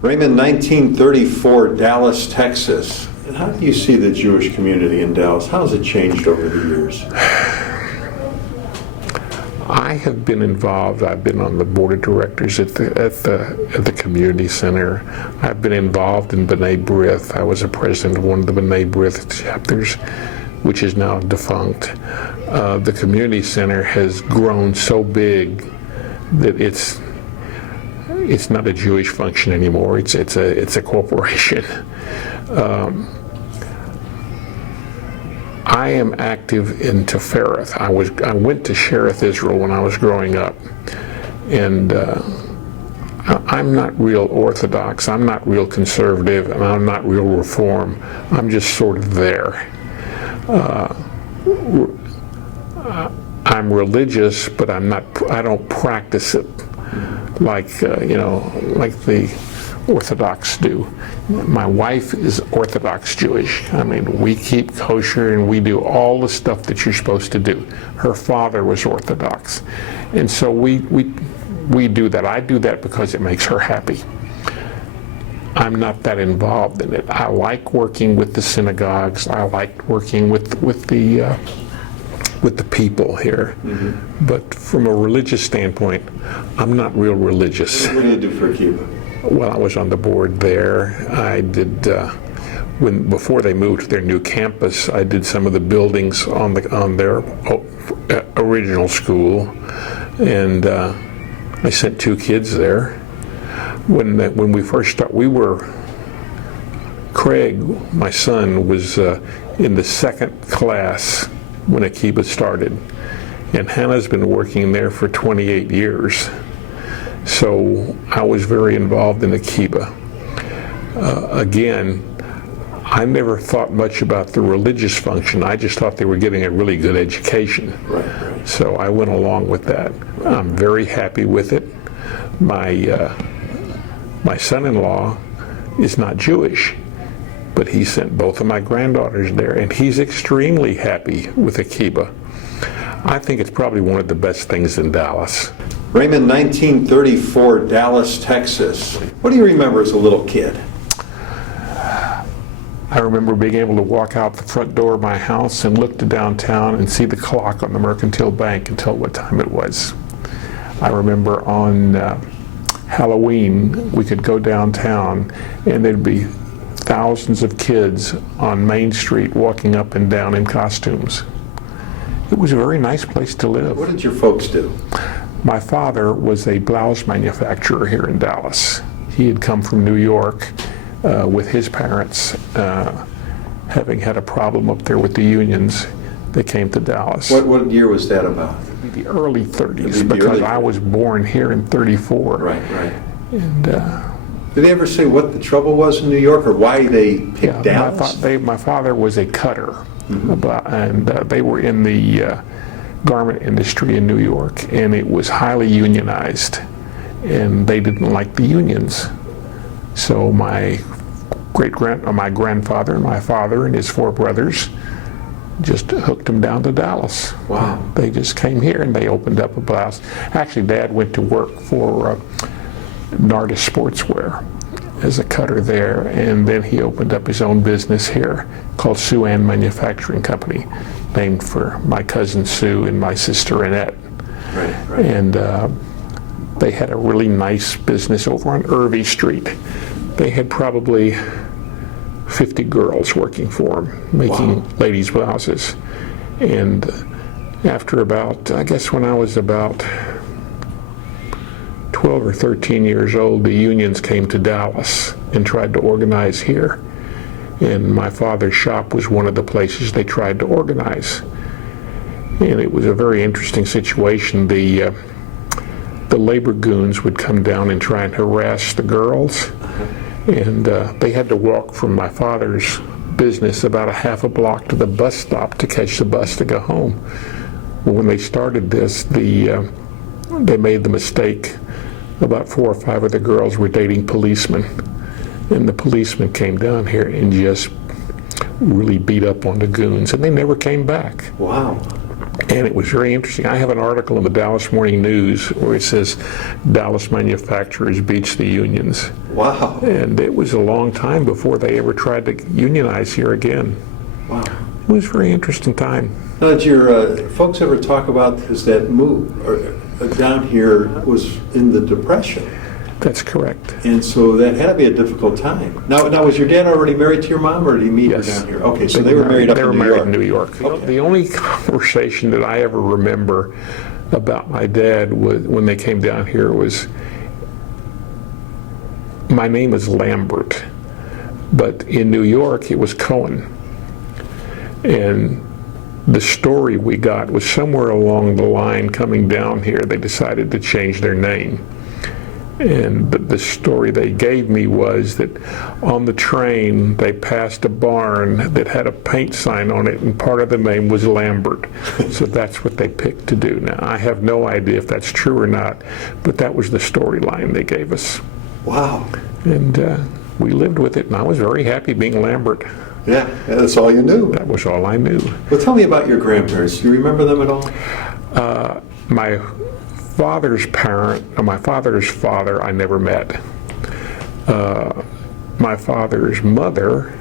Raymond, 1934, Dallas, Texas. How do you see the Jewish community in Dallas? How has it changed over the years? I have been involved. I've been on the board of directors at the community center. I've been involved in B'nai B'rith. I was a president of one of the B'nai B'rith chapters, which is now defunct. The community center has grown so big that it's not a Jewish function anymore. It's a corporation. I am active in Tifereth. I went to Shereth, Israel when I was growing up, and I'm not real Orthodox, I'm not real conservative, and I'm not real Reform. I'm just sort of there. I'm religious, but I don't practice it like like the Orthodox do. My wife is Orthodox Jewish. I mean, we keep kosher and we do all the stuff that you're supposed to do. Her father was Orthodox, and so we do that. I do that because it makes her happy. I'm not that involved in it. I like working with the synagogues. I like working with the people here. Mm-hmm. But from a religious standpoint, I'm not real religious. What do you do for Cuba? Well, I was on the board there. I did, before they moved to their new campus, I did some of the buildings on their original school, and I sent 2 kids there. When we first started, Craig, my son, was in the 2nd class when Akiba started, and Hannah's been working there for 28 years. So I was very involved in Akiba. Again, I never thought much about the religious function. I just thought they were getting a really good education. Right. So I went along with that. I'm very happy with it. My son-in-law is not Jewish, but he sent both of my granddaughters there, and he's extremely happy with Akiba. I think it's probably one of the best things in Dallas. Raymond, 1934, Dallas, Texas. What do you remember as a little kid? I remember being able to walk out the front door of my house and look to downtown and see the clock on the Mercantile Bank and tell what time it was. I remember on Halloween, we could go downtown and there'd be thousands of kids on Main Street walking up and down in costumes. It was a very nice place to live. What did your folks do? My father was a blouse manufacturer here in Dallas. He had come from New York with his parents, having had a problem up there with the unions. They came to Dallas. What year was that about? The early 30s, because I was born here in 34. Right. And did they ever say what the trouble was in New York or why they picked Dallas? My father was a cutter, and they were in the garment industry in New York, and it was highly unionized, and they didn't like the unions. So my grandfather and my father and his 4 brothers just hooked them down to Dallas. Wow. They just came here and they opened up a blouse. Actually, Dad went to work for Nardis Sportswear as a cutter there, and then he opened up his own business here called Suan Manufacturing Company, named for my cousin Sue and my sister Annette. Right. And they had a really nice business over on Irving Street. They had probably 50 girls working for them, making ladies' blouses. And after about, I guess when I was about 12 or 13 years old, the unions came to Dallas and tried to organize here. And my father's shop was one of the places they tried to organize. And it was a very interesting situation. The labor goons would come down and try and harass the girls. And they had to walk from my father's business about a half a block to the bus stop to catch the bus to go home. Well, when they started this, they made the mistake. About 4 or 5 of the girls were dating policemen. And the policemen came down here and just really beat up on the goons, and they never came back. Wow. And it was very interesting. I have an article in the Dallas Morning News where it says Dallas manufacturers beats the unions. Wow. And it was a long time before they ever tried to unionize here again. Wow. It was a very interesting time. Now, did your folks ever talk about, is that move down here was in the Depression? That's correct. And so that had to be a difficult time. Now, was your dad already married to your mom, or did he meet her down here? Okay, so they were married up in New York. They were married in New York. Okay. The only conversation that I ever remember about my dad was when they came down here was, my name is Lambert, but in New York it was Cohen. And the story we got was somewhere along the line coming down here, they decided to change their name. And the story they gave me was that on the train they passed a barn that had a paint sign on it, and part of the name was Lambert. So that's what they picked to do. Now, I have no idea if that's true or not, but that was the storyline they gave us. Wow. And we lived with it, and I was very happy being Lambert. Yeah, that's all you knew. That was all I knew. Well, tell me about your grandparents. Do you remember them at all? My father's father, I never met. My father's mother,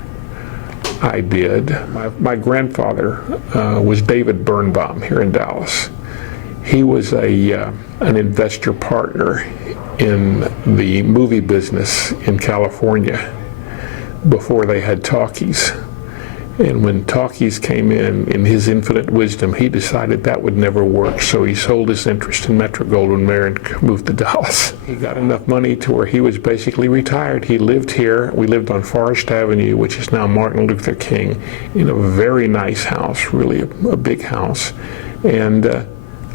I did. My grandfather was David Birnbaum here in Dallas. He was an investor partner in the movie business in California before they had talkies. And when talkies came in his infinite wisdom, he decided that would never work, so he sold his interest in Metro-Goldwyn-Mayer and moved to Dallas. He got enough money to where he was basically retired. He lived here. We lived on Forest Avenue, which is now Martin Luther King, in a very nice house, really a big house. And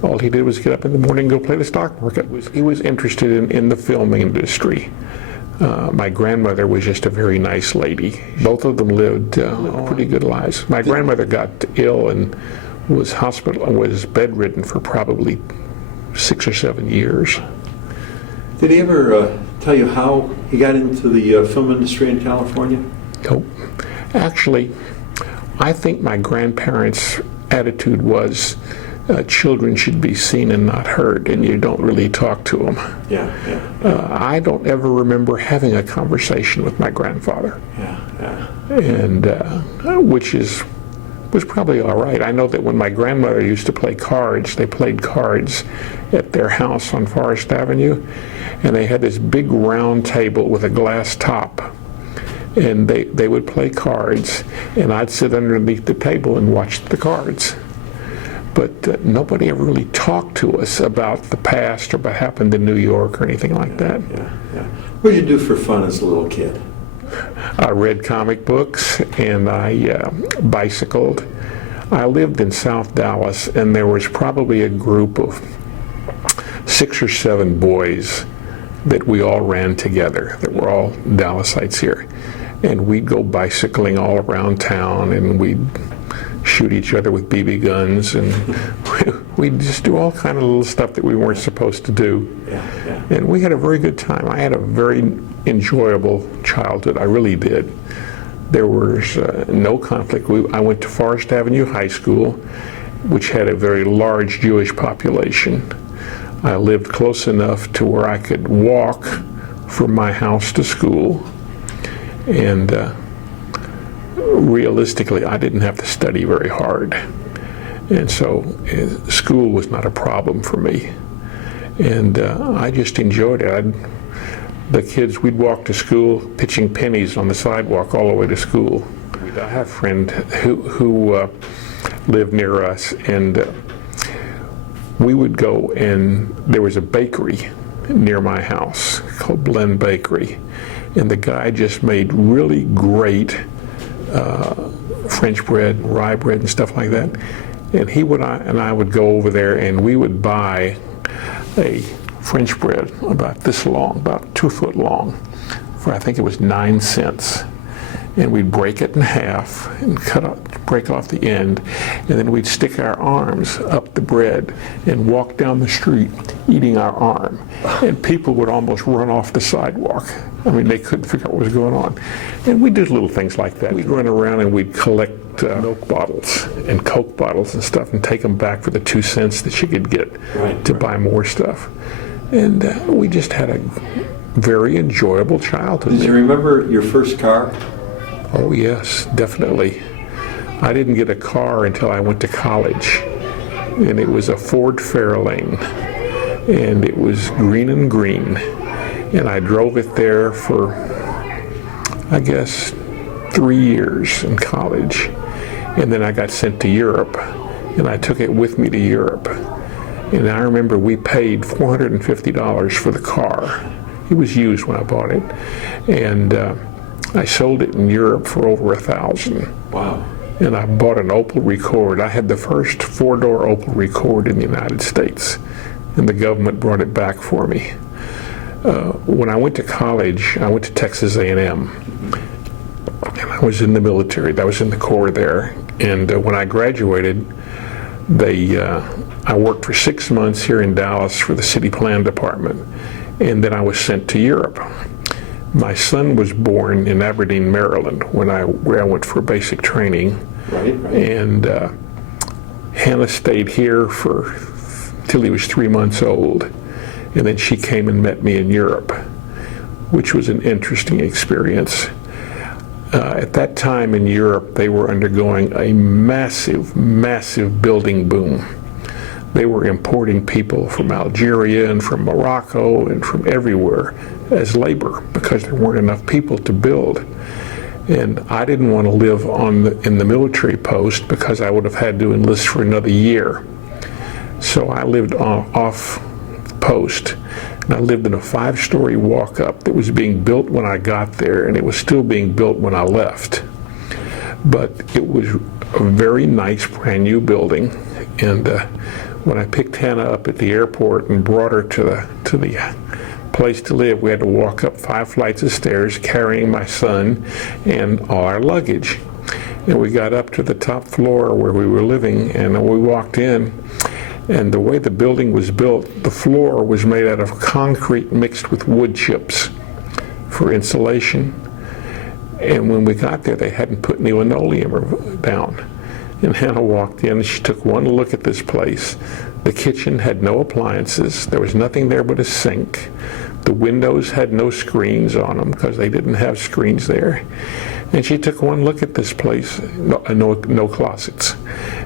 all he did was get up in the morning and go play the stock market. He was interested in the film industry. My grandmother was just a very nice lady. Both of them lived pretty good lives. My grandmother got ill and was bedridden for probably 6 or 7 years. Did he ever tell you how he got into the film industry in California? Nope. Actually, I think my grandparents' attitude was children should be seen and not heard, and you don't really talk to them. Yeah. I don't ever remember having a conversation with my grandfather. Yeah. And which was probably all right. I know that when my grandmother used to play cards, they played cards at their house on Forest Avenue, and they had this big round table with a glass top. And they would play cards, and I'd sit underneath the table and watch the cards. But nobody ever really talked to us about the past or what happened in New York or anything like that. Yeah. What did you do for fun as a little kid? I read comic books, and I bicycled. I lived in South Dallas, and there was probably a group of 6 or 7 boys that we all ran together, that were all Dallasites here. And we'd go bicycling all around town, and we'd shoot each other with BB guns, and we'd just do all kind of little stuff that we weren't supposed to do. Yeah. And we had a very good time. I had a very enjoyable childhood. I really did. There was no conflict. I went to Forest Avenue High School, which had a very large Jewish population. I lived close enough to where I could walk from my house to school, and realistically, I didn't have to study very hard. And so school was not a problem for me. And I just enjoyed it. The kids, we'd walk to school pitching pennies on the sidewalk all the way to school. I have a friend who lived near us, and we would go, and there was a bakery near my house called Blend Bakery. And the guy just made really great French bread, rye bread, and stuff like that. And I would go over there, and we would buy a French bread about this long, about 2 foot long, for I think it was 9 cents. And we'd break it in half and break off the end, and then we'd stick our arms up the bread and walk down the street eating our arm. And people would almost run off the sidewalk. I mean, they couldn't figure out what was going on. And we did little things like that. We'd run around and we'd collect milk bottles and Coke bottles and stuff and take them back for the 2 cents that she could get to buy more stuff. And we just had a very enjoyable childhood. Did you remember your first car? Oh, yes, definitely. I didn't get a car until I went to college. And it was a Ford Fairlane. And it was green and green. And I drove it there for, I guess, 3 years in college. And then I got sent to Europe, and I took it with me to Europe. And I remember we paid $450 for the car. It was used when I bought it. And I sold it in Europe for over $1,000. Wow. And I bought an Opel Rekord. I had the first 4-door Opel Rekord in the United States, and the government brought it back for me. When I went to college, I went to Texas A&M, and I was in the military. I was in the Corps there. And when I graduated, I worked for 6 months here in Dallas for the city plan department, and then I was sent to Europe. My son was born in Aberdeen, Maryland, where I went for basic training. Right. And Hannah stayed here till he was 3 months old. And then she came and met me in Europe, which was an interesting experience. At that time in Europe, they were undergoing a massive, massive building boom. They were importing people from Algeria and from Morocco and from everywhere as labor because there weren't enough people to build. And I didn't want to live in the military post because I would have had to enlist for another year. So I lived off post, and I lived in a 5-story walk-up that was being built when I got there, and it was still being built when I left. But it was a very nice brand new building, and when I picked Hannah up at the airport and brought her to the place to live, we had to walk up 5 flights of stairs carrying my son and all our luggage. And we got up to the top floor where we were living, and we walked in. And the way the building was built, the floor was made out of concrete mixed with wood chips for insulation. And when we got there, they hadn't put any linoleum down. And Hannah walked in, and she took one look at this place. The kitchen had no appliances. There was nothing there but a sink. The windows had no screens on them because they didn't have screens there. And she took one look at this place, no closets.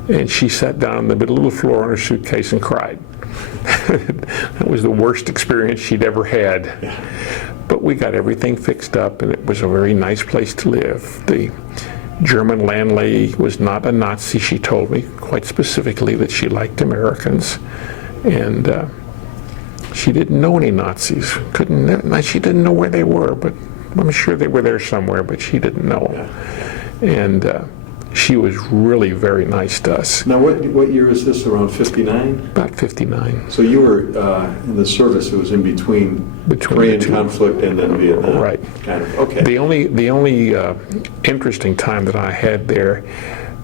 And she sat down in the middle of the floor on her suitcase and cried. That was the worst experience she'd ever had. But we got everything fixed up, and it was a very nice place to live. The German landlady was not a Nazi. She told me quite specifically that she liked Americans. And she didn't know any Nazis. She didn't know where they were, but I'm sure they were there somewhere, but she didn't know. And she was really very nice to us. Now, what year is this? Around 59? About 59. So you were in the service. It was in between Korean conflict and then Vietnam. Right. Kind of. Okay. The only interesting time that I had there,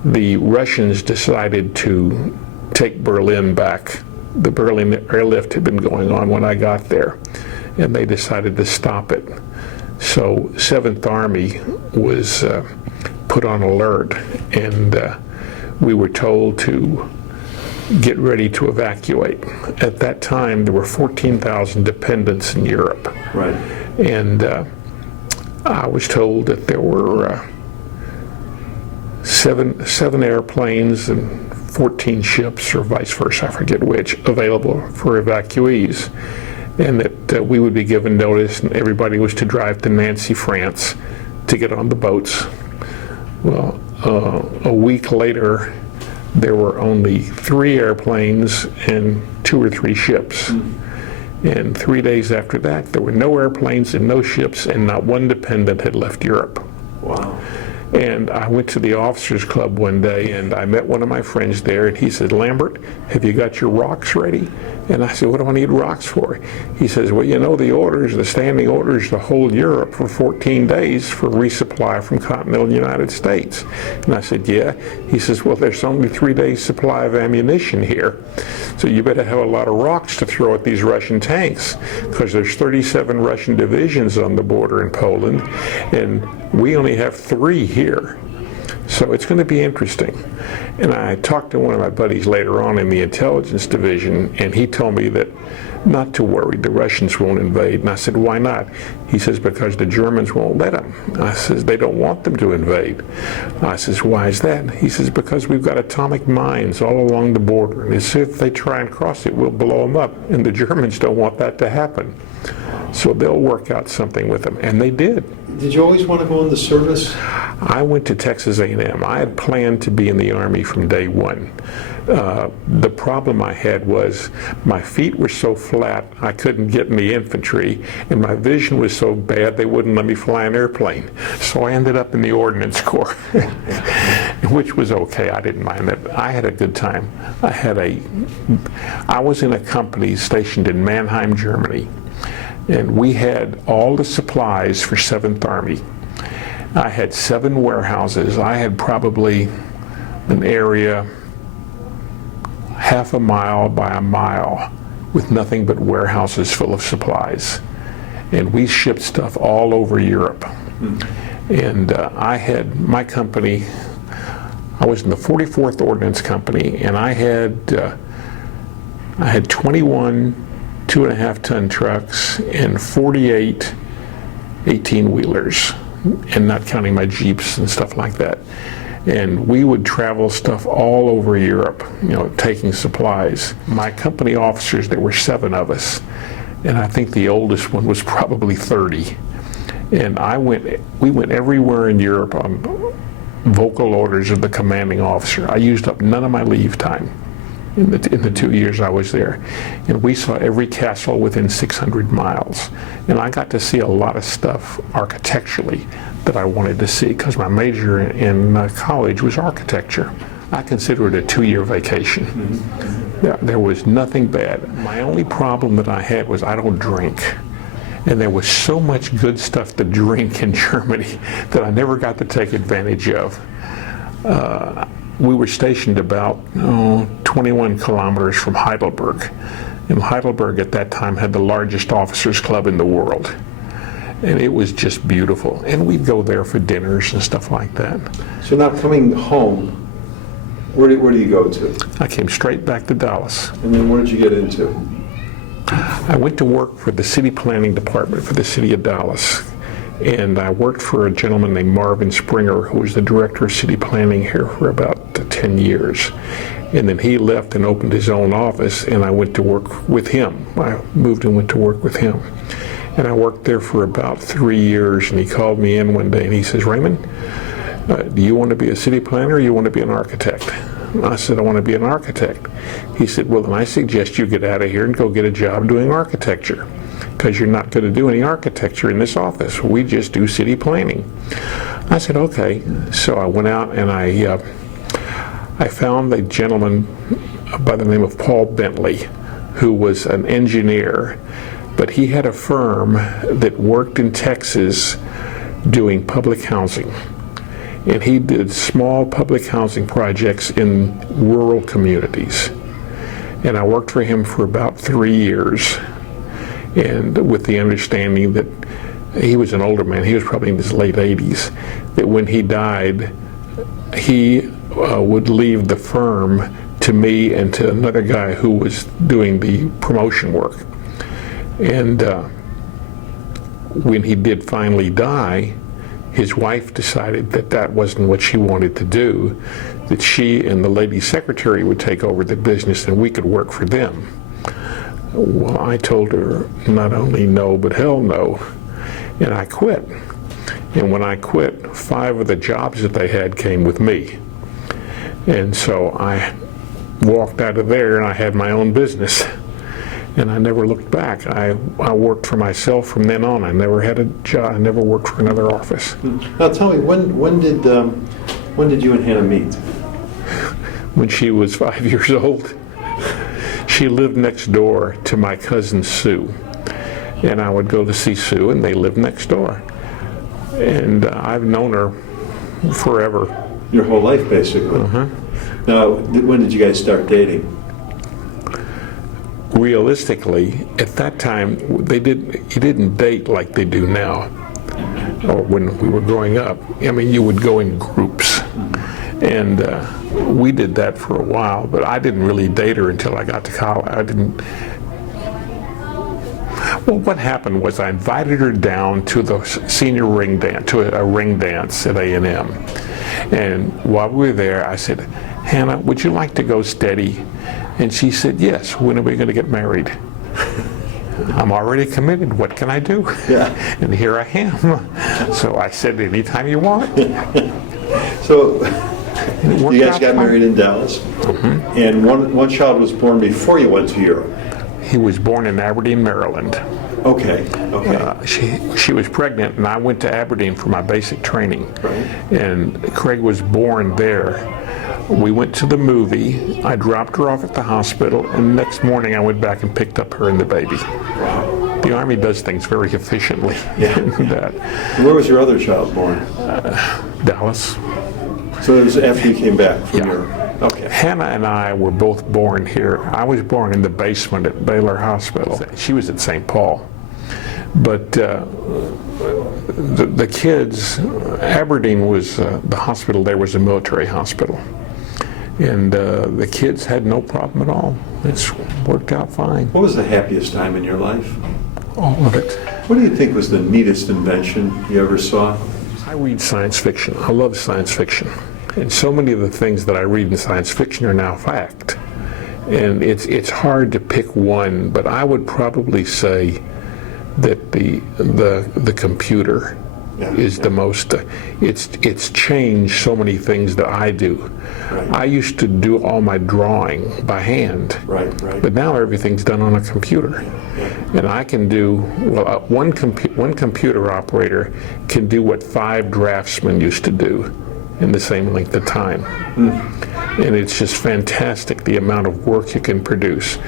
the Russians decided to take Berlin back. The Berlin airlift had been going on when I got there, and they decided to stop it. So 7th Army was put on alert, and we were told to get ready to evacuate. At that time, there were 14,000 dependents in Europe. Right. And I was told that there were seven airplanes and 14 ships, or vice versa, I forget which, available for evacuees. And that we would be given notice, and everybody was to drive to Nancy, France, to get on the boats. Well, a week later, there were only 3 airplanes and 2 or 3 ships. And 3 days after that, there were no airplanes and no ships, and not one dependent had left Europe. Wow. And I went to the officers club one day, and I met one of my friends there, and he said, "Lambert, have you got your rocks ready?" And I said, "What do I need rocks for?" He says, "Well, you know the orders, the standing orders to hold Europe for 14 days for resupply from continental United States." And I said, "Yeah." He says, "Well, there's only 3 days supply of ammunition here, so you better have a lot of rocks to throw at these Russian tanks, because there's 37 Russian divisions on the border in Poland, and we only have 3 here. So it's going to be interesting." And I talked to one of my buddies later on in the intelligence division, and he told me that not to worry, the Russians won't invade. And I said, "Why not?" He says, "Because the Germans won't let them." I says, "They don't want them to invade." I says, "Why is that?" He says, "Because we've got atomic mines all along the border, and as if they try and cross it, we'll blow them up, and the Germans don't want that to happen. So they'll work out something with them." And they did. Did you always want to go in the service? I went to Texas A&M. I had planned to be in the Army from day one. The problem I had was my feet were so flat I couldn't get in the infantry, and my vision was so bad they wouldn't let me fly an airplane. So I ended up in the Ordnance Corps, which was okay. I didn't mind it. I had a good time. I was in a company stationed in Mannheim, Germany, and we had all the supplies for 7th Army. I had 7 warehouses. I had probably an area half a mile by a mile with nothing but warehouses full of supplies. And we shipped stuff all over Europe. And I had my company, I was in the 44th Ordnance Company, and I had 21 2.5-ton trucks and 48 18-wheelers, and not counting my Jeeps and stuff like that. And we would travel stuff all over Europe, taking supplies. My company officers, there were 7 of us, and I think the oldest one was probably 30. And we went everywhere in Europe on vocal orders of the commanding officer. I used up none of my leave time in the 2 years I was there. And we saw every castle within 600 miles. And I got to see a lot of stuff architecturally that I wanted to see, because my major in college was architecture. I consider it a 2-year vacation. Yeah, there was nothing bad. My only problem that I had was I don't drink. And there was so much good stuff to drink in Germany that I never got to take advantage of. We were stationed about 21 kilometers from Heidelberg. And Heidelberg at that time had the largest officers club in the world. And it was just beautiful. And we'd go there for dinners and stuff like that. So now coming home, where do you go to? I came straight back to Dallas. And then what did you get into? I went to work for the city planning department for the city of Dallas. And I worked for a gentleman named Marvin Springer, who was the director of city planning here for about 10 years. And then he left and opened his own office, and I went to work with him. I moved and went to work with him. And I worked there for about 3 years, and he called me in one day and he says, "Raymond, do you want to be a city planner or you want to be an architect?" I said, "I want to be an architect." He said, "Well, then I suggest you get out of here and go get a job doing architecture, because you're not going to do any architecture in this office. We just do city planning." I said, "Okay." So I went out and I found a gentleman by the name of Paul Bentley, who was an engineer, but he had a firm that worked in Texas doing public housing. And he did small public housing projects in rural communities. And I worked for him for about 3 years, and with the understanding that he was an older man, he was probably in his late 80s, that when he died, he would leave the firm to me and to another guy who was doing the promotion work. And when he did finally die, his wife decided that that wasn't what she wanted to do, that she and the lady secretary would take over the business and we could work for them. Well, I told her not only no, but hell no, and I quit. And when I quit, 5 of the jobs that they had came with me. And so I walked out of there and I had my own business. and I never looked back. I worked for myself from then on. I never had a job. I never worked for another office. Now tell me, when did you and Hannah meet? When she was 5 years old. She lived next door to my cousin Sue, and I would go to see Sue, and they lived next door. And I've known her forever. Your whole life, basically. Now, when did you guys start dating? Realistically, at that time, you didn't date like they do now, or when we were growing up. I mean, you would go in groups, and we did that for a while, but I didn't really date her until I got to college. Well, what happened was I invited her down to the senior ring dance, to a ring dance at A&M. And while we were there, I said, "Hannah, would you like to go steady?" And she said, "Yes, when are we going to get married?" I'm already committed, what can I do? Yeah. And here I am. So I said, "Anytime you want." So you guys got fine. married in Dallas, and one child was born before you went to Europe. He was born in Aberdeen, Maryland. Okay. She was pregnant, and I went to Aberdeen for my basic training. Right. And Craig was born there. We went to the movie. I dropped her off at the hospital, and the next morning I went back and picked up her and the baby. Wow. The Army does things very efficiently. Yeah. Where was your other child born? Dallas. So it was after you came back from Yeah. Europe. Okay. Hannah and I were both born here. I was born in the basement at Baylor Hospital. She was at St. Paul. But the kids, Aberdeen was, the hospital there was a military hospital. And the kids had no problem at all. It's worked out fine. What was the happiest time in your life? All of it. What do you think was the neatest invention you ever saw? I read science fiction. I love science fiction. And so many of the things that I read in science fiction are now fact. And it's hard to pick one, but I would probably say that the computer is the most, it's changed so many things that I do. Right. I used to do all my drawing by hand. Right. But now everything's done on a computer. And I can do, well, one computer operator can do what 5 draftsmen used to do in the same length of time. And it's just fantastic the amount of work you can produce.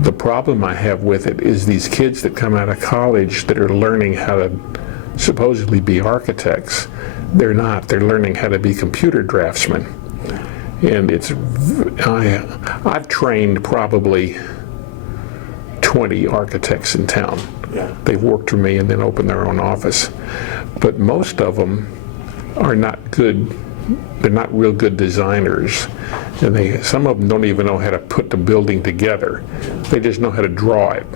The problem I have with it is these kids that come out of college that are learning how to supposedly be architects. They're not. They're learning how to be computer draftsmen. And I've trained probably 20 architects in town. Yeah. They've worked for me and then opened their own office. But most of them are not good. They're not real good designers. And some of them don't even know how to put the building together. They just know how to draw it.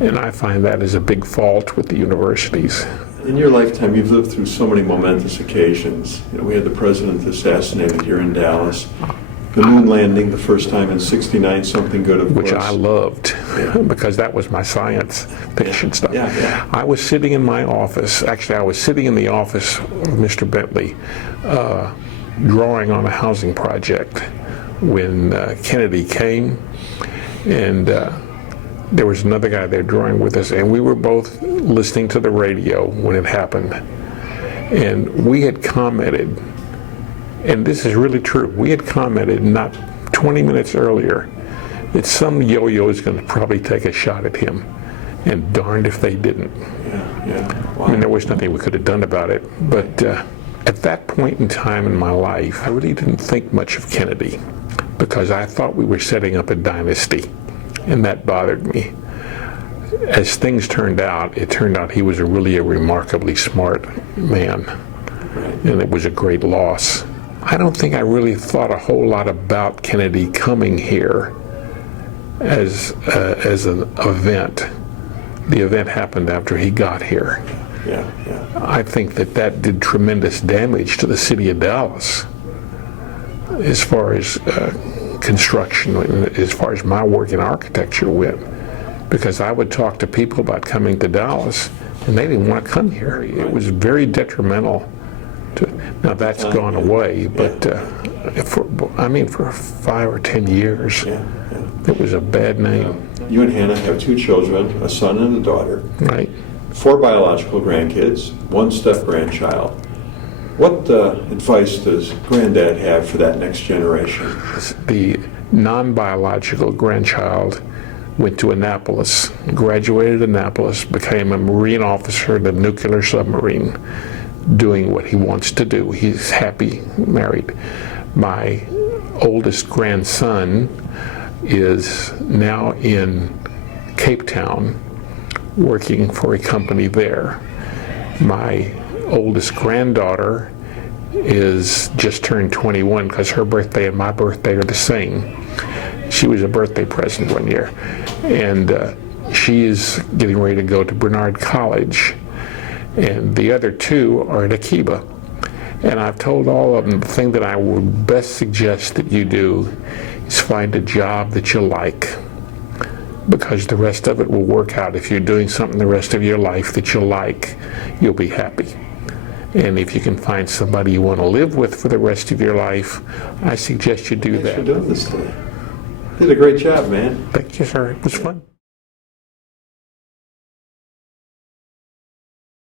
And I find that is a big fault with the universities. In your lifetime, you've lived through so many momentous occasions. We had the president assassinated here in Dallas. The moon landing the first time in '69, something good, of course. Which I loved, because that was my science fiction stuff. Yeah. I was sitting in my office, actually I was sitting in the office of Mr. Bentley, drawing on a housing project when Kennedy came, and there was another guy there drawing with us, and we were both listening to the radio when it happened. And we had commented, and this is really true, we had commented not 20 minutes earlier that some yo-yo is going to probably take a shot at him, and darned if they didn't. Yeah. Wow. I mean, there was nothing we could have done about it, but at that point in time in my life, I really didn't think much of Kennedy, because I thought we were setting up a dynasty, and that bothered me. As things turned out, it turned out he was a remarkably smart man, and it was a great loss. I don't think I really thought a whole lot about Kennedy coming here as an event. The event happened after he got here. Yeah. I think that did tremendous damage to the city of Dallas as far as construction, as far as my work in architecture went, because I would talk to people about coming to Dallas and they didn't want to come here. It was very detrimental. Now that's gone away, but for 5 or 10 years. Yeah, yeah. It was a bad name, You and Hannah have 2 children, a son and a daughter, right? 4 biological grandkids, 1 step-grandchild. What advice does Granddad have for that next generation? The non-biological grandchild went to Annapolis, graduated Annapolis, became a Marine officer in a nuclear submarine, doing what he wants to do. He's happy, married. My oldest grandson is now in Cape Town, working for a company there. My oldest granddaughter is just turned 21 because her birthday and my birthday are the same. She was a birthday present one year. And she is getting ready to go to Bernard College. And the other 2 are at Akiba. And I've told all of them the thing that I would best suggest that you do is find a job that you like, because the rest of it will work out. If you're doing something the rest of your life that you like, you'll be happy. And if you can find somebody you want to live with for the rest of your life, I suggest you do Thanks that. for doing this today. You did a great job, man. Thank you, sir. It was fun.